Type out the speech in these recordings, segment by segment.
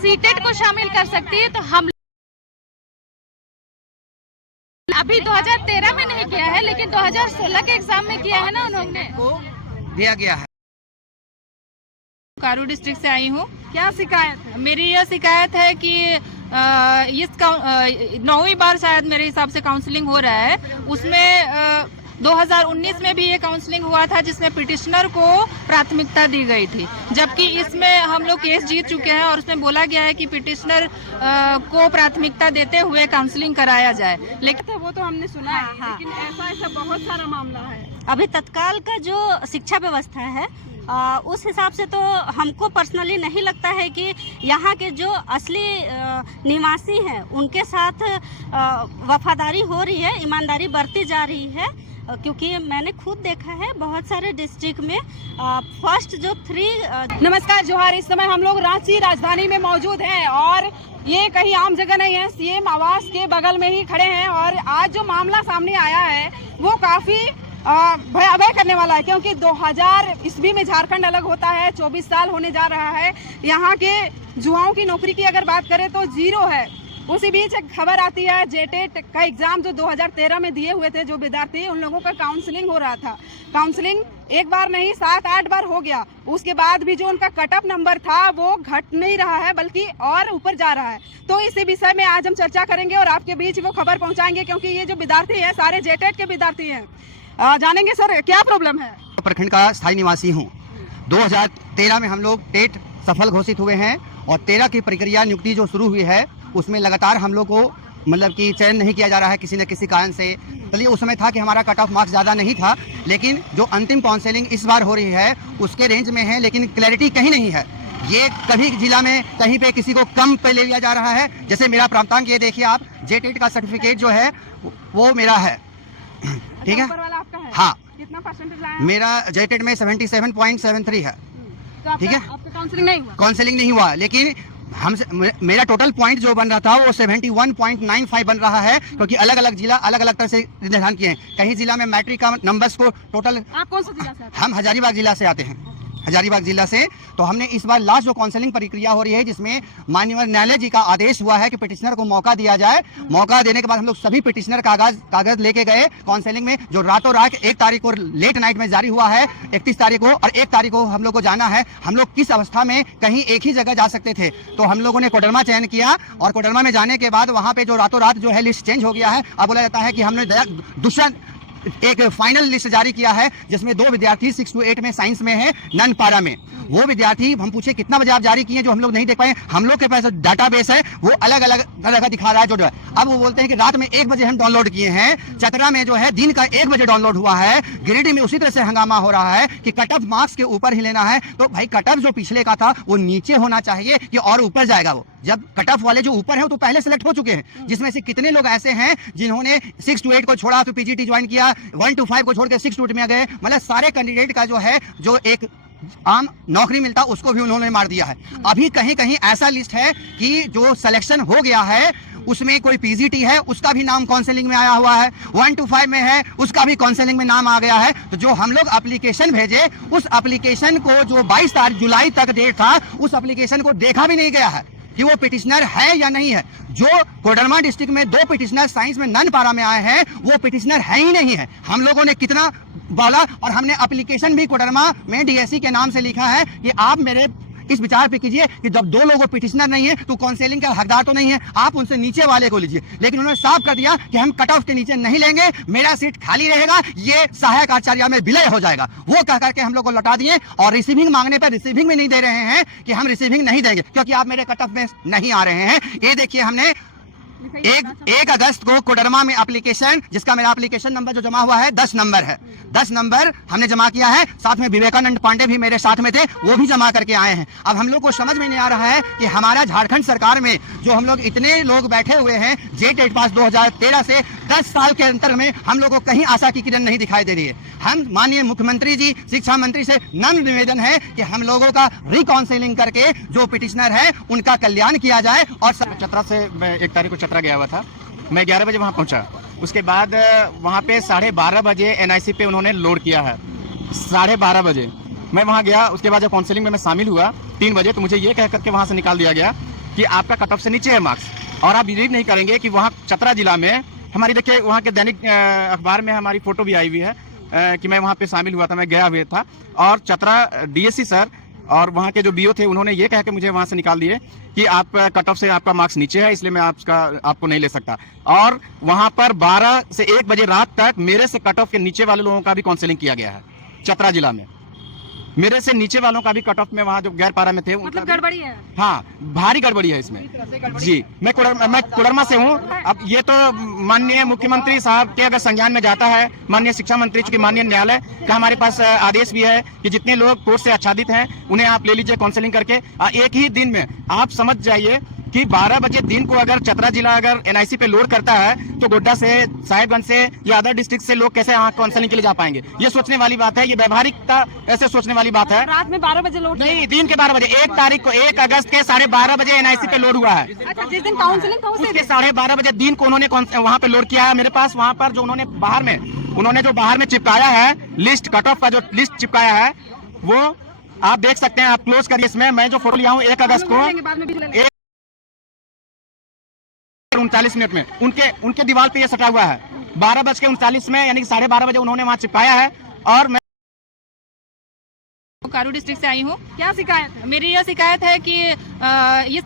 CTET को शामिल कर सकती है, तो हम अभी 2013 में नहीं किया है, लेकिन 2016 के एग्जाम में किया है ना उन्होंने, दिया गया है। बोकारो डिस्ट्रिक्ट से आई हूँ। क्या शिकायत है? मेरी यह शिकायत है कि इस 9वीं बार शायद मेरे हिसाब से काउंसलिंग हो रहा है। उसमें 2019 में भी ये काउंसलिंग हुआ था जिसमें पिटिशनर को प्राथमिकता दी गई थी, जबकि इसमें हम लोग केस जीत चुके हैं और उसमें बोला गया है कि पिटिशनर को प्राथमिकता देते हुए काउंसलिंग कराया जाए। लेकिन वो तो हमने सुना है, लेकिन ऐसा बहुत सारा मामला है। अभी तत्काल का जो शिक्षा व्यवस्था है उस हिसाब से तो हमको पर्सनली नहीं लगता है कि यहाँ के जो असली निवासी हैं उनके साथ वफादारी हो रही है, ईमानदारी बरती जा रही है, क्योंकि मैंने खुद देखा है बहुत सारे डिस्ट्रिक्ट में फर्स्ट जो 3 नमस्कार जोहार। इस समय हम लोग रांची राजधानी में मौजूद हैं और ये कहीं आम जगह नहीं है, सीएम आवास के बगल में ही खड़े हैं। और आज जो मामला सामने आया है वो काफी भयावह करने वाला है, क्योंकि 2000 ईस्वी में झारखंड अलग होता है, 24 साल होने जा रहा है। यहाँ के युवाओं की नौकरी की अगर बात करें तो 0 है। उसी बीच एक खबर आती है जेटेट का एग्जाम जो 2013 में दिए हुए थे जो विद्यार्थी, उन लोगों का काउंसलिंग हो रहा था। काउंसलिंग एक बार नहीं 7-8 बार हो गया। उसके बाद भी जो उनका कट ऑफ नंबर था वो घट नहीं रहा है, बल्कि और ऊपर जा रहा है। तो इसी विषय में आज हम चर्चा करेंगे और आपके बीच वो खबर पहुंचाएंगे, क्योंकि ये जो विद्यार्थी है सारे जेटेट के विद्यार्थी हैं। जानेंगे सर क्या प्रॉब्लम है। प्रखंड का स्थायी निवासी हूँ। 2013 में हम लोग टेट सफल घोषित हुए हैं और 13 की प्रक्रिया नियुक्ति जो शुरू हुई है उसमें लगातार हम लोग को मतलब कि चयन नहीं किया जा रहा है किसी न किसी कारण से। चलिए उस समय था कि हमारा कट ऑफ मार्क्स ज़्यादा नहीं था, लेकिन जो अंतिम काउंसलिंग इस बार हो रही है उसके रेंज में है, लेकिन क्लैरिटी कहीं नहीं है। ये कभी जिला में कहीं पे किसी को कम पे ले लिया जा रहा है। जैसे मेरा प्राप्तांक ये देखिए आप, जेटेट का सर्टिफिकेट जो है वो मेरा है, ठीक है। हाँ, कितना परसेंटेज लाया? मेरा जेटेट में 77.73 है, ठीक है। आपका काउंसलिंग नहीं हुआ? काउंसलिंग नहीं हुआ, लेकिन मेरा टोटल पॉइंट जो बन रहा था वो 71.95 बन रहा है, क्योंकि अलग अलग जिला अलग अलग तरह से निर्धारण किए हैं। कहीं जिला में मैट्रिक का नंबर्स को टोटल। आप कौन सा जिला से आते हैं? हम हजारीबाग जिला से आते हैं, हजारीबाग जिला से। तो हमने इस बार लास्ट जो काउंसलिंग प्रक्रिया हो रही है जिसमें माननीय न्यायालय जी का आदेश हुआ है कि पिटिशनर को मौका दिया जाए। मौका देने के बाद हम लोग सभी पिटिशनर कागज लेके गए काउंसलिंग में, जो रातों रात 1 तारीख को लेट नाइट में जारी हुआ है, 31 तारीख को, और 1 तारीख को हम लोग को जाना है। हम लोग किस अवस्था में कहीं एक ही जगह जा सकते थे, तो हम लोगों ने कोडरमा चयन किया और कोडरमा में जाने के बाद वहाँ पे जो रातों रात जो है लिस्ट चेंज हो गया है। अब बोला जाता है कि हमने दूसरा एक फाइनल लिस्ट जारी किया है जिसमें 2 विद्यार्थी 6 to 8 में साइंस में है, नन पारा में। वो विद्यार्थी हम पूछे कितना बजे आप जारी किए, जो हम लोग नहीं देख पाए। हम लोग के पास डाटाबेस है वो अलग अलग तरह का दिखा रहा है जो है। अब वो बोलते हैं कि रात में 1 बजे हम डाउनलोड किए हैं, चतरा में जो है दिन का 1 बजे डाउनलोड हुआ है, गिरिडीह में उसी तरह से हंगामा हो रहा है कि कट ऑफ मार्क्स के ऊपर ही लेना है। तो भाई कट ऑफ जो पिछले का था वो नीचे होना चाहिए कि और ऊपर जाएगा वो। जब कट ऑफ वाले जो ऊपर है वो तो पहले सेलेक्ट हो चुके हैं, जिसमें से कितने लोग ऐसे हैं जिन्होंने 6 to 8 को छोड़ा तो पीजीटी ज्वाइन किया, 1 to 5 को छोड़ के 6 to 8 में गए। मतलब सारे कैंडिडेट का जो है जो एक आम नौकरी मिलता उसको भी उन्होंने मार दिया है। अभी कहीं कहीं ऐसा लिस्ट है कि जो सिलेक्शन हो गया है उसमें कोई पीजीटी है उसका भी नाम काउंसलिंग में आया हुआ है, 1 to 5 में है उसका भी काउंसलिंग में नाम आ गया है। तो जो हम लोग एप्लीकेशन भेजे उस एप्लीकेशन को जो 22 जुलाई तक डेट था उस एप्लीकेशन को देखा भी नहीं गया है कि वो पिटिशनर है या नहीं है। जो कोडरमा डिस्ट्रिक्ट में 2 पिटिशनर साइंस में नन पारा में आए हैं वो पिटिशनर है ही नहीं है। हम लोगों ने कितना बोला और हमने एप्लीकेशन भी कोडरमा में डीएससी के नाम से लिखा है कि आप मेरे इस विचार पे कीजिए कि जब 2 लोगों पिटिशनर नहीं है तो काउंसलिंग का हकदार तो नहीं है, आप उनसे नीचे वाले को लीजिए। लेकिन उन्होंने साफ कर दिया कि हम कट ऑफ के नीचे नहीं लेंगे, मेरा सीट खाली रहेगा, ये सहायक आचार्य में विलय हो जाएगा। वो कह करके हम लोग को लौटा दिए और रिसीविंग मांगने पर रिसीविंग में नहीं दे रहे हैं कि हम रिसीविंग नहीं देंगे क्योंकि आप मेरे कट ऑफ में नहीं आ रहे हैं। ये देखिए हमने 1 अगस्त को कोडरमा में एप्लीकेशन, जिसका मेरा एप्लीकेशन नंबर जो जमा हुआ है 10 नंबर है, 10 नंबर हमने जमा किया है। साथ में विवेकानंद पांडे भी मेरे साथ में थे, वो भी जमा करके आए हैं। अब हम लोग को समझ में नहीं आ रहा है कि हमारा झारखंड सरकार में जो हम लोग इतने लोग बैठे हुए हैं जेटेट पास 2013 से 10 साल के अंतर में हम लोग को कहीं आशा की किरण नहीं दिखाई दे रही है। हम माननीय मुख्यमंत्री जी, शिक्षा मंत्री से नम्र निवेदन है कि हम लोगों का रिकाउंसलिंग करके जो पिटिशनर है उनका कल्याण किया जाए। और चतरा से मैं 1 तारीख को चतरा गया हुआ था, मैं 11 बजे वहाँ पहुँचा। उसके बाद वहाँ पे 12:30 बजे एनआईसी पे उन्होंने लोड किया है, 12:30 बजे मैं वहाँ गया। उसके बाद जब काउंसलिंग में मैं शामिल हुआ 3 बजे, तो मुझे ये कह करके वहाँ से निकाल दिया गया कि आपका कट ऑफ से नीचे है मार्क्स। और आप बिलीव नहीं करेंगे कि वहाँ चतरा जिला में हमारी, देखिए वहाँ के दैनिक अखबार में हमारी फोटो भी आई हुई है कि मैं वहाँ पे शामिल हुआ था, मैं गया हुआ था। और चतरा डीएससी सर और वहाँ के जो बीओ थे उन्होंने ये कह के मुझे वहाँ से निकाल दिए कि आप कट ऑफ से आपका मार्क्स नीचे है, इसलिए मैं आपको नहीं ले सकता। और वहाँ पर 12 से 1 बजे रात तक मेरे से कट ऑफ के नीचे वाले लोगों का भी काउंसलिंग किया गया है चतरा जिला में। मेरे से नीचे वालों का भी कट ऑफ में वहाँ जो गैर पारा में थे, मतलब गड़बड़ी है। हाँ, भारी गड़बड़ी है इसमें जी। मैं कोडरमा से हूँ। अब ये तो माननीय मुख्यमंत्री साहब के अगर संज्ञान में जाता है, माननीय शिक्षा मंत्री, चूंकि माननीय न्यायालय का हमारे पास आदेश भी है कि जितने लोग कोर्स से आच्छादित हैं उन्हें आप ले लीजिए काउंसलिंग करके। एक ही दिन में आप समझ जाइए कि 12 बजे दिन को अगर चतरा जिला अगर एनआईसी पे लोड करता है तो गोड्डा से, साहिबगंज से या अदर डिस्ट्रिक्ट से लोग कैसे यहाँ काउंसलिंग के लिए जा पाएंगे? ये सोचने वाली बात है, ये व्यवहारिकता ऐसे सोचने वाली बात है। रात में 12 बजे लोड नहीं, दिन के 12 बजे 1 तारीख को 1 अगस्त के 12:30 बजे एनआईसी पे लोड हुआ है। अच्छा, जिस दिन काउंसलिंग था उसके 12:30 बजे दिन को उन्होंने वहाँ पे लोड किया है। मेरे पास वहाँ पर जो उन्होंने बाहर में चिपकाया है लिस्ट, कट ऑफ का जो लिस्ट चिपकाया है वो आप देख सकते हैं। आप क्लोज करिए इसमें। मैं जो फोटो लिया हूँ 1 अगस्त को 39 में उनके दीवार पे ये सटा हुआ है। 12:39 में यानी कि 12:30 बजे उन्होंने वहां चिपकाया है। और मैं बोकारो डिस्ट्रिक्ट से आई हूँ। क्या शिकायत है? मेरी यह शिकायत है कि इस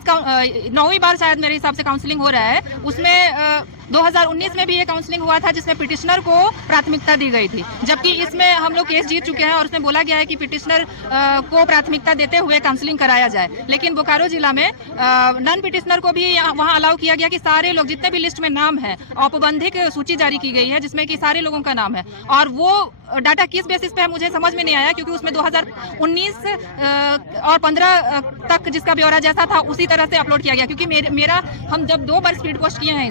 9वीं बार शायद मेरे हिसाब से काउंसलिंग हो रहा है। उसमें 2019 में भी ये काउंसलिंग हुआ था जिसमें पिटिशनर को प्राथमिकता दी गई थी, जबकि इसमें हम लोग केस जीत चुके हैं और उसमें बोला गया है कि पिटिशनर को प्राथमिकता देते हुए काउंसलिंग कराया जाए। लेकिन बोकारो जिला में नॉन पिटिशनर को भी वहाँ अलाउ किया गया कि सारे लोग जितने भी लिस्ट में नाम है, औपबंधिक सूची जारी की गई है जिसमें कि सारे लोगों का नाम है। और वो डाटा किस बेसिस पे है मुझे समझ में नहीं आया, क्योंकि उसमें 2019 और 15 तक जिसका ब्यौरा जैसा था उसी तरह से अपलोड किया गया। क्योंकि मेरा हम जब 2 बार स्पीड पोस्ट किए हैं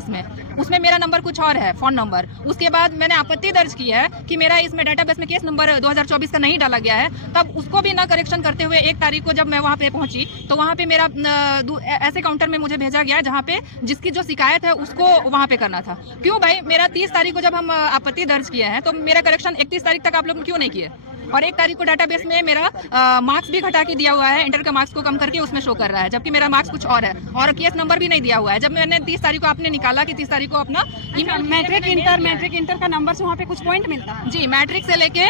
उसमें मेरा नंबर कुछ और है, फोन नंबर। उसके बाद मैंने आपत्ति दर्ज की है कि मेरा इसमें डाटाबेस में केस नंबर 2024 का नहीं डाला गया है। तब उसको भी ना करेक्शन करते हुए 1 तारीख को जब मैं वहाँ पे पहुंची तो वहाँ पे मेरा ऐसे काउंटर में मुझे भेजा गया जहाँ पे जिसकी जो शिकायत है उसको वहाँ पे करना था। क्यों भाई, मेरा 30 तारीख को जब हम आपत्ति दर्ज किए हैं तो मेरा करेक्शन 31 तारीख तक आप लोग क्यों नहीं किए? और 1 तारीख को डाटाबेस में मेरा मार्क्स भी घटा के दिया हुआ है, इंटर का मार्क्स को कम करके उसमें शो कर रहा है, जबकि मेरा मार्क्स कुछ और है और केस नंबर भी नहीं दिया हुआ है। जब मैंने 30 तारीख को आपने निकाला कि 30 तारीख को अपना मैट्रिक इंटर का नंबर से वहाँ पे कुछ पॉइंट मिलता है जी। मैट्रिक से लेके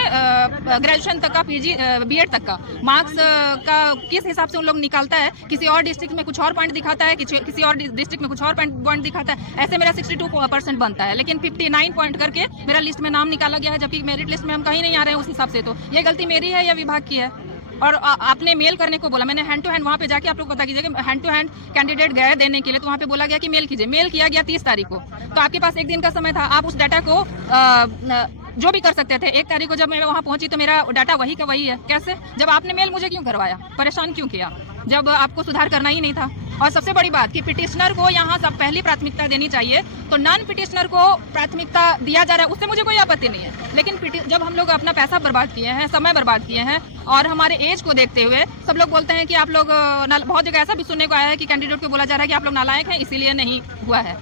ग्रेजुएशन तक का, पीजी बीएड तक का मार्क्स का किस हिसाब से उन लोग निकालता है। किसी और डिस्ट्रिक्ट में कुछ और पॉइंट दिखाता है, किसी और डिस्ट्रिक्ट में कुछ और पॉइंट दिखाता है। ऐसे मेरा 62% बनता है, लेकिन 59 पॉइंट करके मेरा लिस्ट में नाम निकाला गया है, जबकि मेरिट लिस्ट में हम कहीं नहीं आ रहे हैं उस हिसाब से। तो ये गलती मेरी है या विभाग की है? और आपने मेल करने को बोला, मैंने हैंड टू हैंड वहाँ पे जाके आप लोग पता कीजिए कि हैंड टू हैंड कैंडिडेट गए देने के लिए, तो वहाँ पे बोला गया कि मेल कीजिए। मेल किया गया 30 तारीख को, तो आपके पास 1 दिन का समय था। आप उस डाटा को जो भी कर सकते थे। 1 तारीख को जब मैं वहाँ पहुंची तो मेरा डाटा वही का वही है। कैसे? जब आपने मेल मुझे क्यों करवाया, परेशान क्यों किया, जब आपको सुधार करना ही नहीं था? और सबसे बड़ी बात कि पिटिशनर को यहाँ सब पहली प्राथमिकता देनी चाहिए, तो नॉन पिटिशनर को प्राथमिकता दिया जा रहा है, उससे मुझे कोई आपत्ति नहीं है। लेकिन जब हम लोग अपना पैसा बर्बाद किए हैं, समय बर्बाद किए हैं और हमारे एज को देखते हुए सब लोग बोलते हैं कि आप लोग, बहुत जगह ऐसा भी सुनने को आया है कि कैंडिडेट को बोला जा रहा है कि आप लोग नालायक हैं इसीलिए नहीं हुआ है।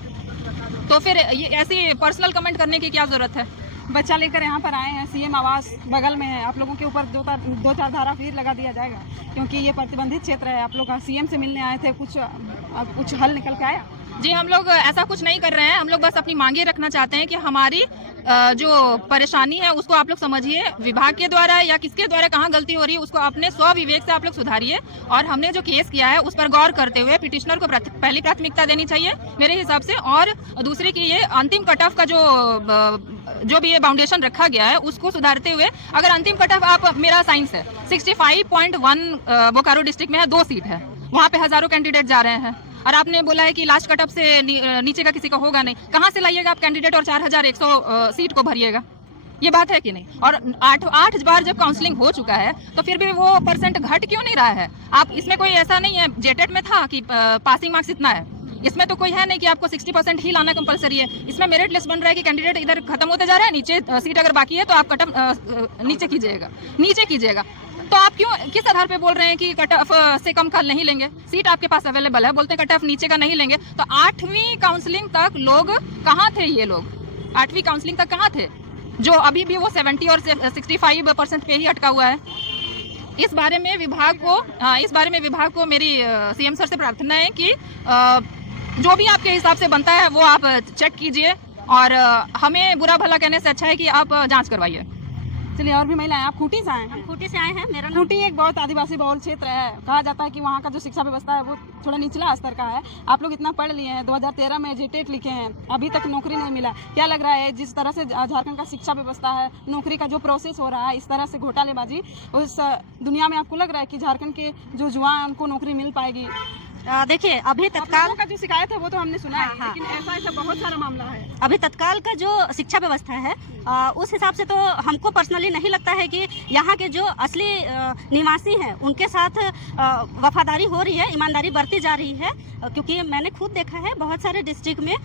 तो फिर ये ऐसी पर्सनल कमेंट करने की क्या जरूरत है? बच्चा लेकर यहाँ पर आए हैं, सीएम आवास बगल में है, आप लोगों के ऊपर 2-4 धारा फिर लगा दिया जाएगा क्योंकि ये प्रतिबंधित क्षेत्र है। आप लोग सीएम से मिलने आए थे, कुछ हल निकल के आया? जी, हम लोग ऐसा कुछ नहीं कर रहे हैं। हम लोग बस अपनी मांगे रखना चाहते हैं कि हमारी जो परेशानी है उसको आप लोग समझिए, विभाग के द्वारा या किसके द्वारा कहाँ गलती हो रही है उसको अपने स्वविवेक से आप लोग सुधारिए। और हमने जो केस किया है उस पर गौर करते हुए पिटिशनर को पहली प्राथमिकता देनी चाहिए मेरे हिसाब से। और दूसरी की ये अंतिम कट ऑफ का जो भी ये बाउंडेशन रखा गया है उसको सुधारते हुए, अगर अंतिम कट ऑफ आप, मेरा साइंस है 65.1 बोकारो डिस्ट्रिक्ट में है, 2 सीट है, वहाँ पे हजारों कैंडिडेट जा रहे हैं और आपने बोला है कि लास्ट कट ऑफ से नीचे का किसी का होगा नहीं। कहाँ से लाइएगा आप कैंडिडेट और 4100 सीट को भरिएगा? ये बात है कि नहीं? और 8 बार जब काउंसलिंग हो चुका है तो फिर भी वो परसेंट घट क्यों नहीं रहा है? आप इसमें कोई ऐसा नहीं है, जेटेट में था कि पासिंग मार्क्स इतना है, इसमें तो कोई है नहीं कि आपको 60% ही लाना कंपलसरी है। इसमें मेरिट लिस्ट बन रहा है कि कैंडिडेट इधर खत्म होते जा रहे हैं, नीचे सीट अगर बाकी है तो आप कट ऑफ नीचे कीजिएगा। तो आप क्यों, किस आधार पे बोल रहे हैं कि कट ऑफ से कम का नहीं लेंगे? सीट आपके पास अवेलेबल है, बोलते हैं कट ऑफ नीचे का नहीं लेंगे। तो 8वीं काउंसलिंग तक लोग कहाँ थे? ये लोग 8वीं काउंसलिंग तक कहाँ थे? जो अभी भी वो 70 और 65% पे ही अटका हुआ है। इस बारे में विभाग को मेरी सीएम सर से प्रार्थना है कि जो भी आपके हिसाब से बनता है वो आप चेक कीजिए और हमें बुरा भला कहने से अच्छा है कि आप जांच करवाइए। चलिए, और भी महिलाएं, आप खूंटी से आए हम हैं। खूंटी से आए हैं। मेरा नाम खूंटी एक बहुत आदिवासी बहुल क्षेत्र है। कहा जाता है कि वहाँ का जो शिक्षा व्यवस्था है वो थोड़ा निचला स्तर का है। आप लोग इतना पढ़ लिए हैं, 2013 में जेटेट लिखे हैं, अभी तक नौकरी नहीं मिला। क्या लग रहा है जिस तरह से झारखंड का शिक्षा व्यवस्था है, नौकरी का जो प्रोसेस हो रहा है, इस तरह से घोटालेबाजी उस दुनिया में आपको लग रहा है कि झारखंड के जो युवा हैं उनको नौकरी मिल पाएगी? देखिए, अभी आप तत्काल लोगों का जो शिकायत है वो तो हमने सुना है, हाँ। लेकिन ऐसा बहुत सारा मामला है। अभी तत्काल का जो शिक्षा व्यवस्था है उस हिसाब से तो हमको पर्सनली नहीं लगता है कि यहाँ के जो असली निवासी हैं उनके साथ वफादारी हो रही है, ईमानदारी बरती जा रही है। क्योंकि मैंने खुद देखा है बहुत सारे डिस्ट्रिक्ट में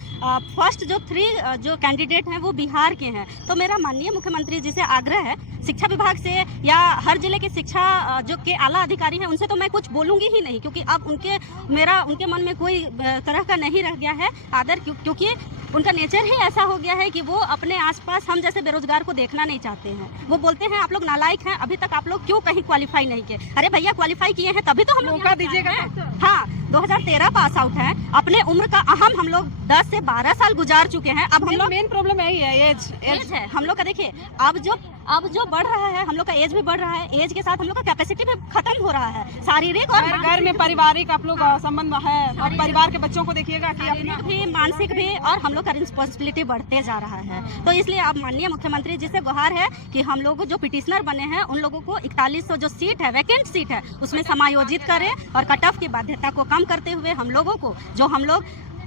फर्स्ट जो 3 जो कैंडिडेट हैं वो बिहार के हैं। तो मेरा माननीय मुख्यमंत्री जी से आग्रह है, शिक्षा विभाग से या हर जिले के शिक्षा जो के आला अधिकारी हैं उनसे तो मैं कुछ बोलूँगी ही नहीं, क्योंकि अब उनके मन में कोई तरह का नहीं रह गया है आदर, क्योंकि उनका नेचर ही ऐसा हो गया है कि वो अपने आसपास हम जैसे बेरोजगार को देखना नहीं चाहते हैं। वो बोलते हैं आप लोग नालायक हैं, अभी तक आप लोग क्यों कहीं क्वालिफाई नहीं किए। अरे भैया, क्वालिफाई किए हैं तभी तो हम लोग मौका यहाँ पे दीजिएगा आए हैं। तब तो। हाँ, 2013 पास आउट है, अपने उम्र का हम लोग 10 से 12 साल गुजार चुके हैं। अब हम लोग मेन प्रॉब्लम यही है, एज है हम लोग का। देखिए, अब जो बढ़ रहा है, हम लोग का एज भी बढ़ रहा है, एज के साथ हम लोग का कैपेसिटी भी खत्म हो रहा है, शारीरिक और घर में पारिवारिक आप लोग संबंध है, और परिवार के बच्चों को देखिएगा कि अपना शारीरिक भी, मानसिक भी, और हम लोग का रिस्पॉन्सिबिलिटी बढ़ते जा रहा है। तो इसलिए अब माननीय मुख्यमंत्री जी से गुहार है कि हम लोग जो पिटिशनर बने हैं उन लोगों को 4100 जो सीट है, वैकेंट सीट है, उसमें समायोजित करें और कट ऑफ की बाध्यता को कम करते हुए हम लोगों को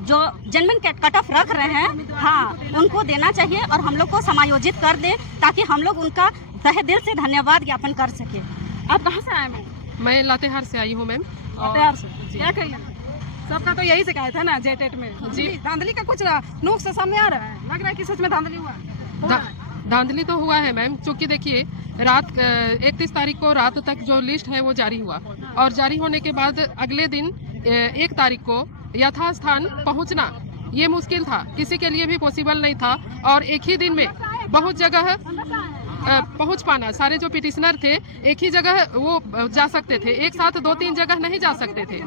जो जेन्युइन कट ऑफ रख रहे हैं, हाँ, उनको देना चाहिए और हम लोग को समायोजित कर दें, ताकि हम लोग उनका तहे दिल से धन्यवाद ज्ञापन कर सके। आप कहाँ से आए मैम? मैं लातेहार से आई हूँ मैम। तैयार से क्या कहिए? सबका तो यही शिकायत है ना जेटेट में जी, धांधली का कुछ नुक्स सामने आ रहा है, लग रहा है कि सच में धांधली हुआ है। धांधली तो हुआ है मैम, क्योंकि देखिए रात 31 तारीख को रात तक जो लिस्ट है वो जारी हुआ, और जारी होने के बाद अगले दिन 1 तारीख को यथास्थान पहुंचना ये मुश्किल था, किसी के लिए भी पॉसिबल नहीं था। और एक ही दिन में बहुत जगह पहुंच पाना, सारे जो पिटिशनर थे एक ही जगह वो जा सकते थे, एक साथ 2-3 जगह नहीं जा सकते थे।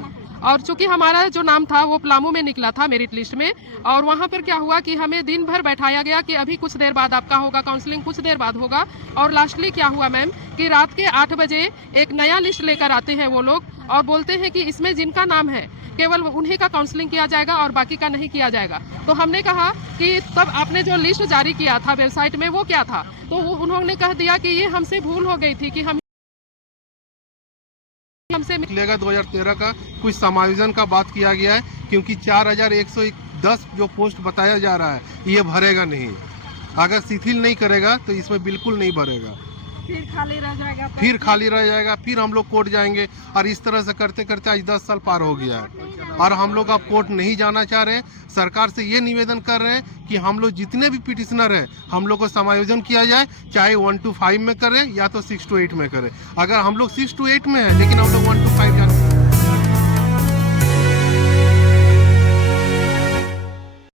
और चूंकि हमारा जो नाम था वो पलामू में निकला था मेरिट लिस्ट में, और वहाँ पर क्या हुआ कि हमें दिन भर बैठाया गया कि अभी कुछ देर बाद आपका होगा काउंसलिंग, कुछ देर बाद होगा। और लास्टली क्या हुआ मैम कि रात के 8 बजे एक नया लिस्ट लेकर आते हैं वो लोग और बोलते हैं कि इसमें जिनका नाम है केवल उन्हीं का काउंसलिंग किया जाएगा और बाकी का नहीं किया जाएगा। तो हमने कहा कि तब आपने जो लिस्ट जारी किया था वेबसाइट में वो क्या था, तो उन्होंने कह दिया कि ये हमसे भूल हो गई थी कि हमसे निकलेगा 2013 का कुछ समायोजन का बात किया गया है, क्योंकि 4110 जो पोस्ट बताया जा रहा है ये भरेगा नहीं। अगर शिथिल नहीं करेगा तो इसमें बिल्कुल नहीं भरेगा, फिर खाली रह जाएगा, फिर हम लोग कोर्ट जाएंगे, और इस तरह से करते करते आज 10 साल पार हो गया है और हम लोग अब कोर्ट नहीं जाना चाह रहे हैं। सरकार से ये निवेदन कर रहे हैं कि हम लोग जितने भी पिटिशनर हैं हम लोग को समायोजन किया जाए, चाहे 1 to 5 में करें या तो 6 to 8 में करें। अगर हम लोग 6 to 8 में है लेकिन हम लोग 1 to 5 जाने